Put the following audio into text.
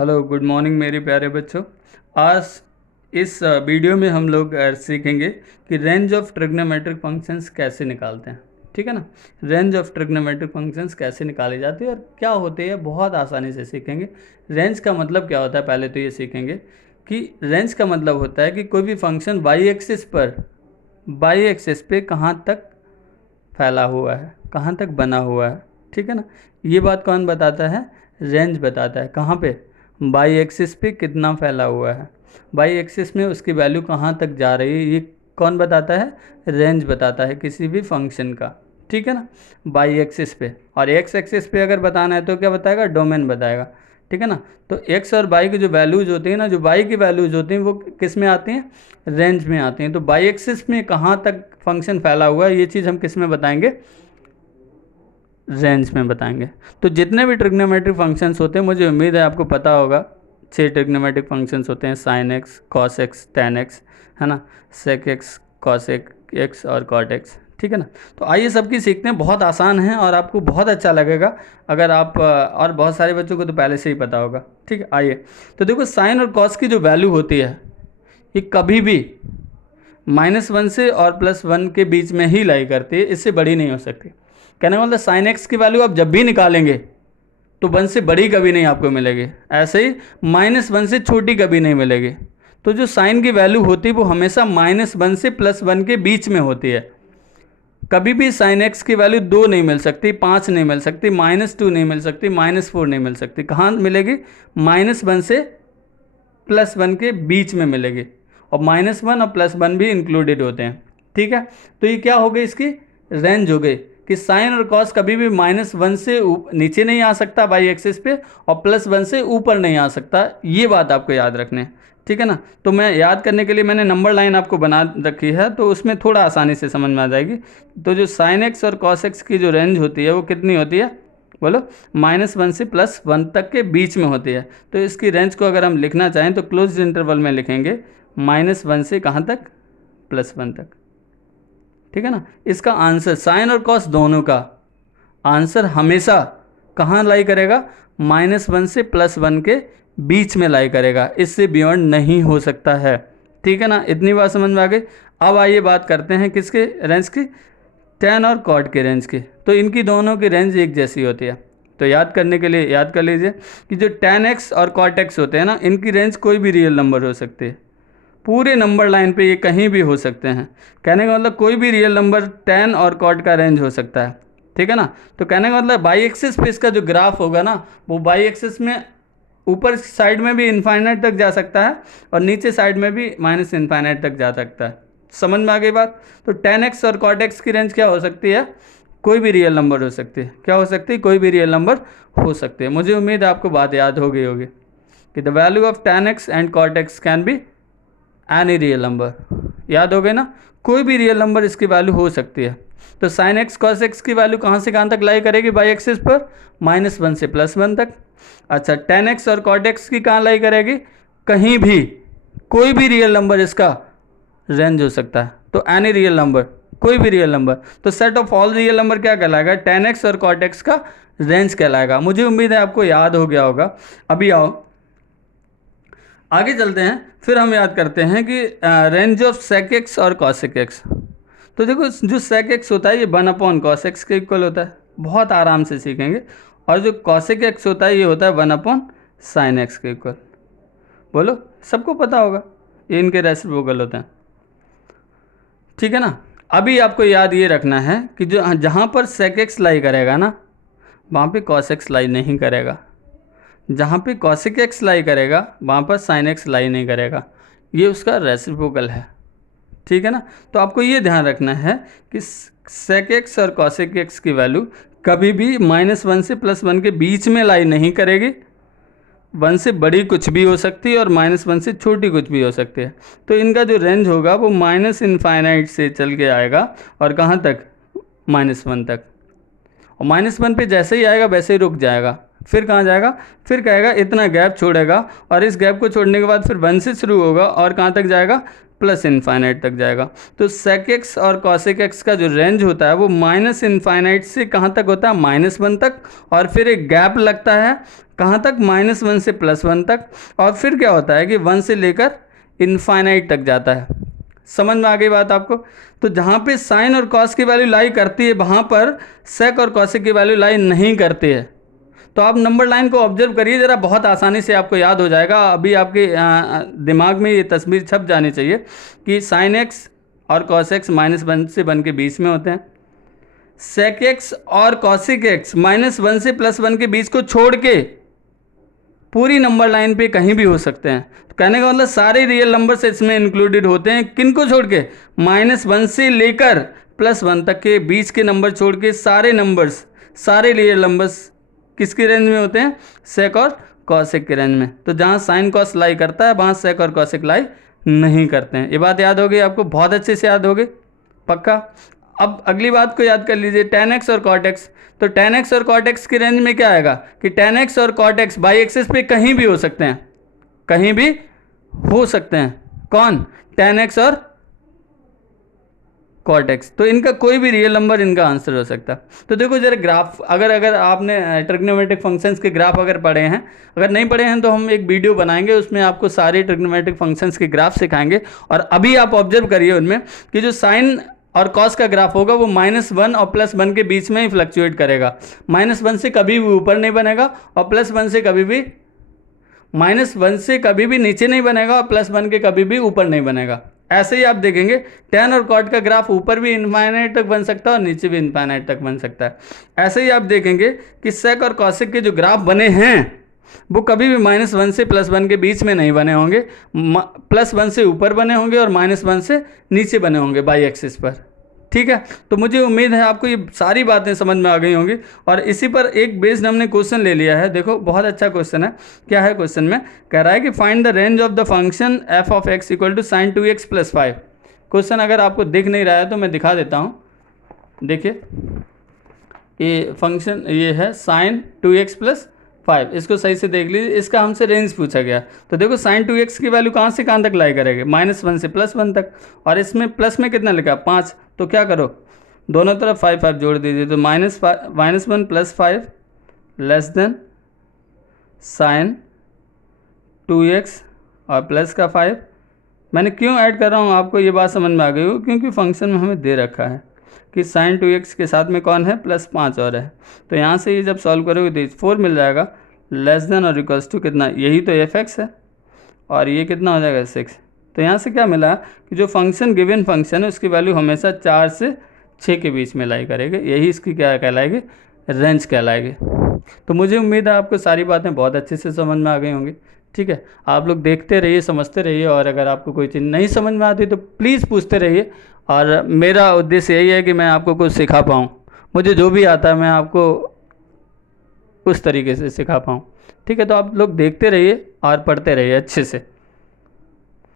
Hello, good morning मेरे प्यारे बच्चों। आज इस वीडियो में हम लोग सीखेंगे कि रेंज ऑफ ट्रिग्नोमेट्रिक फंक्शंस कैसे निकालते हैं। ठीक है ना। रेंज ऑफ ट्रिग्नोमेट्रिक फंक्शंस कैसे निकाली जाती है और क्या होती है, बहुत आसानी से सीखेंगे। रेंज का मतलब क्या होता है, पहले तो ये सीखेंगे कि रेंज का मतलब होता है कि कोई भी फंक्शन वाई एक्सिस पे कहाँ तक फैला हुआ है, कहाँ तक बना हुआ है। ठीक है ना। ये बात कौन बताता है? रेंज बताता है। कहाँ पे? बाई एक्सिस पे कितना फैला हुआ है, बाई एक्सिस में उसकी वैल्यू कहाँ तक जा रही है, ये कौन बताता है? रेंज बताता है किसी भी फंक्शन का। ठीक है ना। बाई एक्सिस पे, और एक्स एक्सिस पे अगर बताना है तो क्या बताएगा? डोमेन बताएगा। ठीक है ना। तो एक्स और बाई की जो वैल्यूज़ होती हैं ना, जो बाई की वैल्यूज़ होती हैं वो किस में आती हैं? रेंज में आती हैं। तो बाई एक्सिस में कहाँ तक फंक्शन फैला हुआ है, ये चीज़ हम किस में बताएंगे? रेंज में बताएंगे। तो जितने भी ट्रिग्नोमेट्रिक फंक्शंस होते हैं, मुझे उम्मीद है आपको पता होगा। 6 ट्रिग्नोमेट्रिक फंक्शंस होते हैं: sine x, cos x, ten x, है ना, सेक एक्स, कॉस एक्स और कॉट एक्स। ठीक है ना। तो आइए सबकी सीखते हैं। बहुत आसान है और आपको बहुत अच्छा लगेगा अगर आप, और बहुत सारे बच्चों को तो पहले से ही पता होगा। ठीक है, आइए। तो देखो, साइन और कॉस की जो वैल्यू होती है ये कभी भी -1 से और +1 के बीच में ही लाई करती है, इससे बड़ी नहीं हो सकती। कहने का मतलब साइन एक्स की वैल्यू आप जब भी निकालेंगे तो 1 से बड़ी कभी नहीं आपको मिलेगी, ऐसे ही -1 से छोटी कभी नहीं मिलेगी। तो जो साइन की वैल्यू होती है वो हमेशा -1 से +1 के बीच में होती है। कभी भी साइन एक्स की वैल्यू 2 नहीं मिल सकती, 5 नहीं मिल सकती, -2 नहीं मिल सकती, -4 नहीं मिल सकती। कहाँ मिलेगी? -1 से +1 के बीच में मिलेगी, और -1 और +1 भी इंक्लूडेड होते हैं। ठीक है। तो ये क्या हो गई? इसकी रेंज हो गई कि साइन और कॉस कभी भी -1 से नीचे नहीं आ सकता बाई एक्सिस पे, और +1 से ऊपर नहीं आ सकता। ये बात आपको याद रखनी है। ठीक है ना। तो मैं याद करने के लिए मैंने नंबर लाइन आपको बना रखी है, तो उसमें थोड़ा आसानी से समझ में आ जाएगी। तो जो साइन एक्स और कॉस एक्स की जो रेंज होती है वो कितनी होती है? बोलो। -1 से +1 तक के बीच में होती है। तो इसकी रेंज को अगर हम लिखना चाहें तो क्लोज इंटरवल में लिखेंगे, -1 से कहाँ तक? +1 तक। ठीक है ना। इसका आंसर साइन और कॉस दोनों का आंसर हमेशा कहाँ लाई करेगा? -1 से +1 के बीच में लाई करेगा, इससे बियॉन्ड नहीं हो सकता है। ठीक है ना। इतनी बात समझ में आ गई। अब आइए बात करते हैं किसके रेंज की? टेन और कॉट के रेंज की। तो इनकी दोनों की रेंज एक जैसी होती है। तो याद करने के लिए याद कर लीजिए कि जो टेन एक्स और कॉट एक्स होते हैं ना, इनकी रेंज कोई भी रियल नंबर हो सकती है। पूरे नंबर लाइन पे ये कहीं भी हो सकते हैं। कहने का मतलब कोई भी रियल नंबर टेन और कॉट का रेंज हो सकता है। ठीक है ना। तो कहने का मतलब बाई एक्सिस पे इसका जो ग्राफ होगा ना, वो बाई एक्सिस में ऊपर साइड में भी इन्फाइनाइट तक जा सकता है, और नीचे साइड में भी -इन्फाइनाइट तक जा सकता है। समझ में आ गई बात? तो टेन एक्स और कॉट एक्स की रेंज क्या हो सकती है? कोई भी रियल नंबर हो सकती है। क्या हो सकती है? कोई भी रियल नंबर हो सकती है। मुझे उम्मीद है आपको बात याद हो गई होगी कि the value of tan X and cot X can be any real number. याद हो गए ना? कोई भी रियल नंबर इसकी वैल्यू हो सकती है। तो साइन एक्स कॉस एक्स की वैल्यू कहाँ से कहाँ तक लाई करेगी बाई एक्सिस पर? -1 से +1 तक। अच्छा, टेन एक्स और कॉट एक्स की कहाँ लाई करेगी? कहीं भी, कोई भी रियल नंबर इसका रेंज हो सकता है। तो एनी रियल नंबर, कोई भी रियल नंबर। तो set of all real number क्या कहलाएगा? टेन एक्स और कॉट एक्स का रेंज कहलाएगा। मुझे उम्मीद है आपको याद हो गया होगा। अभी आओ आगे चलते हैं, फिर हम याद करते हैं कि रेंज ऑफ सेक एक्स और कॉसेक एक्स। तो देखो, जो सेक एक्स होता है ये 1/cos x के इक्वल होता है, बहुत आराम से सीखेंगे। और जो कॉसेक एक्स होता है ये होता है 1/sin x के इक्वल। बोलो, सबको पता होगा ये इनके रेसिप्रोकल होते हैं। ठीक है ना। अभी आपको याद ये रखना है कि जो जहाँ पर सेक एक्स लाई करेगा ना, वहाँ पे कॉस एक्स लाई नहीं करेगा। जहाँ पे कॉसेक एक्स लाई करेगा वहाँ पर साइन एक्स लाई नहीं करेगा। ये उसका रेसिप्रोकल है। ठीक है ना। तो आपको ये ध्यान रखना है कि सेक एक्स और कॉसेक एक्स की वैल्यू कभी भी -1 से +1 के बीच में लाई नहीं करेगी। 1 से बड़ी कुछ भी हो सकती है और -1 से छोटी कुछ भी हो सकती है। तो इनका जो रेंज होगा वो -इन्फाइनाइट से चल के आएगा, और कहाँ तक? -1 तक। और -1 पे जैसे ही आएगा वैसे ही रुक जाएगा। फिर कहाँ जाएगा? फिर कहेगा इतना गैप छोड़ेगा, और इस गैप को छोड़ने के बाद फिर 1 से शुरू होगा और कहाँ तक जाएगा? प्लस इन्फाइनाइट तक जाएगा। तो सेक एक्स और कॉसेक एक्स का जो रेंज होता है वो माइनस इन्फाइनाइट से कहाँ तक होता है, -1 तक, और फिर एक गैप लगता है कहाँ तक, -1 से +1 तक, और फिर क्या होता है कि 1 से लेकर इन्फाइनाइट तक जाता है। समझ में आ गई बात आपको? तो जहाँ पे साइन और कॉस की वैल्यू लाई करती है वहाँ पर सेक और कॉसेक की वैल्यू लाई नहीं करती है। तो आप नंबर लाइन को ऑब्जर्व करिए ज़रा, बहुत आसानी से आपको याद हो जाएगा। अभी आपके दिमाग में ये तस्वीर छप जानी चाहिए कि साइन एक्स और कॉस एक्स -1 से 1 के बीच में होते हैं, सेक एक्स और कॉसिक एक्स -1 से +1 के बीच को छोड़ के पूरी नंबर लाइन पे कहीं भी हो सकते हैं। तो कहने का मतलब सारे रियल नंबर्स इसमें इंक्लूडेड होते हैं। किन को छोड़ के? -1 से लेकर +1 तक के बीच के नंबर छोड़ के सारे नंबर्स, सारे रियल नंबर्स किसकी रेंज में होते हैं? सेक और कॉसेक के रेंज में। तो जहाँ साइन कॉस लाई करता है वहाँ सेक और कॉसेक लाई नहीं करते हैं। ये बात याद हो गई आपको? बहुत अच्छे से याद हो गई, पक्का? अब अगली बात को याद कर लीजिए, tan x और cot x। तो tan x और cot x की रेंज में क्या आएगा कि tan x और cot x बाई एक्सिस पे कहीं भी हो सकते हैं, कहीं भी हो सकते हैं। कौन? tan x और cot x। तो इनका कोई भी रियल नंबर इनका आंसर हो सकता है। तो देखो जरा ग्राफ, अगर आपने ट्रिग्नोमेट्रिक फंक्शंस के ग्राफ अगर पढ़े हैं, अगर नहीं पढ़े हैं तो हम एक वीडियो बनाएंगे, उसमें आपको सारे ट्रिग्नोमेट्रिक फंक्शंस के ग्राफ सिखाएंगे। और अभी आप ऑब्जर्व करिए उनमें कि जो साइन और कॉस का ग्राफ होगा वो -1 और +1 के बीच में ही फ्लक्चुएट करेगा। -1 से कभी भी ऊपर नहीं बनेगा और +1 से कभी भी, -1 से कभी भी नीचे नहीं बनेगा और +1 के कभी भी ऊपर नहीं बनेगा। ऐसे ही आप देखेंगे tan और cot का ग्राफ ऊपर भी इनफाइनाइट तक बन सकता है और नीचे भी इनफाइनाइट तक बन सकता है। ऐसे ही आप देखेंगे कि सेक और कॉसेक के जो ग्राफ बने हैं वो कभी भी -1 से +1 के बीच में नहीं बने होंगे, +1 से ऊपर बने होंगे और -1 से नीचे बने होंगे बाई एक्सिस पर। ठीक है, तो मुझे उम्मीद है आपको ये सारी बातें समझ में आ गई होंगी। और इसी पर एक बेस्ड हमने क्वेश्चन ले लिया है। देखो बहुत अच्छा क्वेश्चन है। क्या है क्वेश्चन में? कह रहा है कि find the range of the function f of x equal to sin 2x + 5। Question अगर आपको दिख नहीं रहा है तो मैं दिखा देता हूँ। देखिए ये फंक्शन ये है sin 2x + 5, इसको सही से देख लीजिए। इसका हमसे रेंज पूछा गया। तो देखो sin 2x की वैल्यू कहाँ से कहाँ तक लाई करेंगे? -1 से +1 तक, और इसमें प्लस में कितना लिखा? 5। तो क्या करो, दोनों तरफ 5 जोड़ दीजिए। तो -1 + 5 लेस देन sin 2x और प्लस का 5। मैंने क्यों ऐड कर रहा हूँ आपको ये बात समझ में आ गई हो, क्योंकि फंक्शन में हमें दे रखा है कि sin 2x के साथ में कौन है? +5 और है। तो यहाँ से ये जब सॉल्व करोगे तो 4 मिल जाएगा, लेस देन और इक्वल्स टू कितना? यही तो f(x) है, और ये कितना हो जाएगा? 6। तो यहाँ से क्या मिला कि जो फंक्शन गिवन फंक्शन है उसकी वैल्यू हमेशा 4 से 6 के बीच में लाई करेगी। यही इसकी क्या कहलाएगी? रेंज कहलाएगी। तो मुझे उम्मीद है आपको सारी बातें बहुत अच्छे से समझ में आ गई होंगी। ठीक है, आप लोग देखते रहिए, समझते रहिए, और अगर आपको कोई चीज़ नहीं समझ में आती तो प्लीज़ पूछते रहिए। और मेरा उद्देश्य यही है कि मैं आपको कुछ सिखा पाऊँ। मुझे जो भी आता है मैं आपको उस तरीके से सिखा पाऊँ। ठीक है, तो आप लोग देखते रहिए और पढ़ते रहिए अच्छे से।